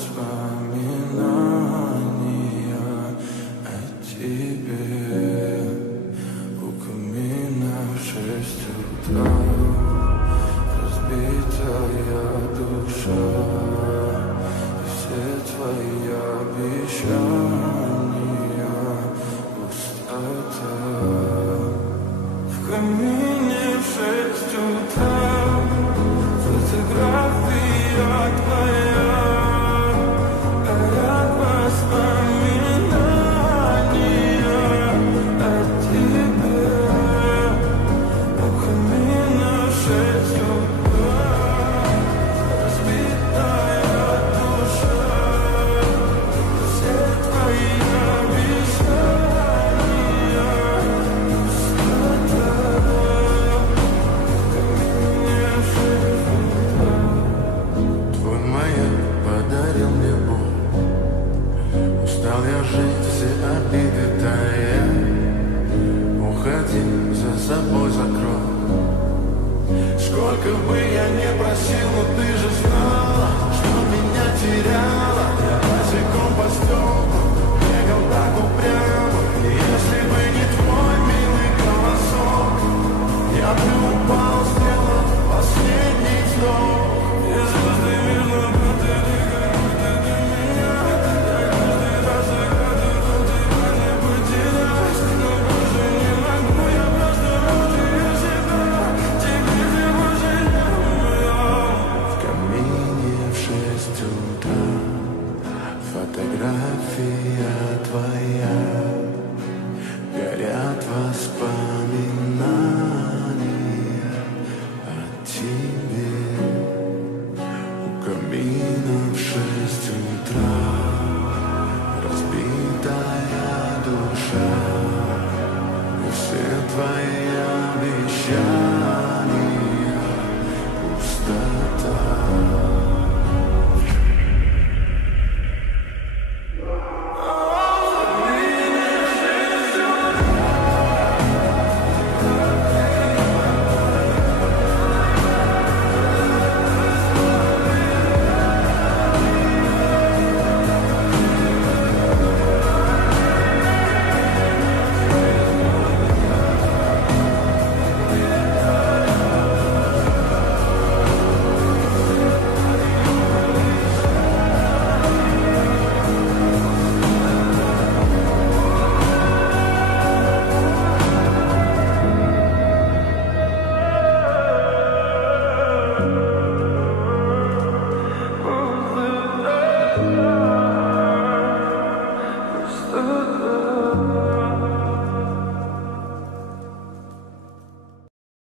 воспоминания о тебе. У камина в 6 утра разбитая душа, и все твои обещания пустота. В камине в 6 утра фотография твоя, горят воспоминания о тебе. У камина в 6 утра разбитая душа, все твои обещания пустота. Твой маяк подарил мне боль, устал я жить, все обиды тая. Уходи, за собой закрой. Сколько бы я не просил, но ты же знала, что меня теряла. Я босиком по стеклам бегал так упрямо. Если бы не твой милый голосок, я бы упал, сделал последний вздох.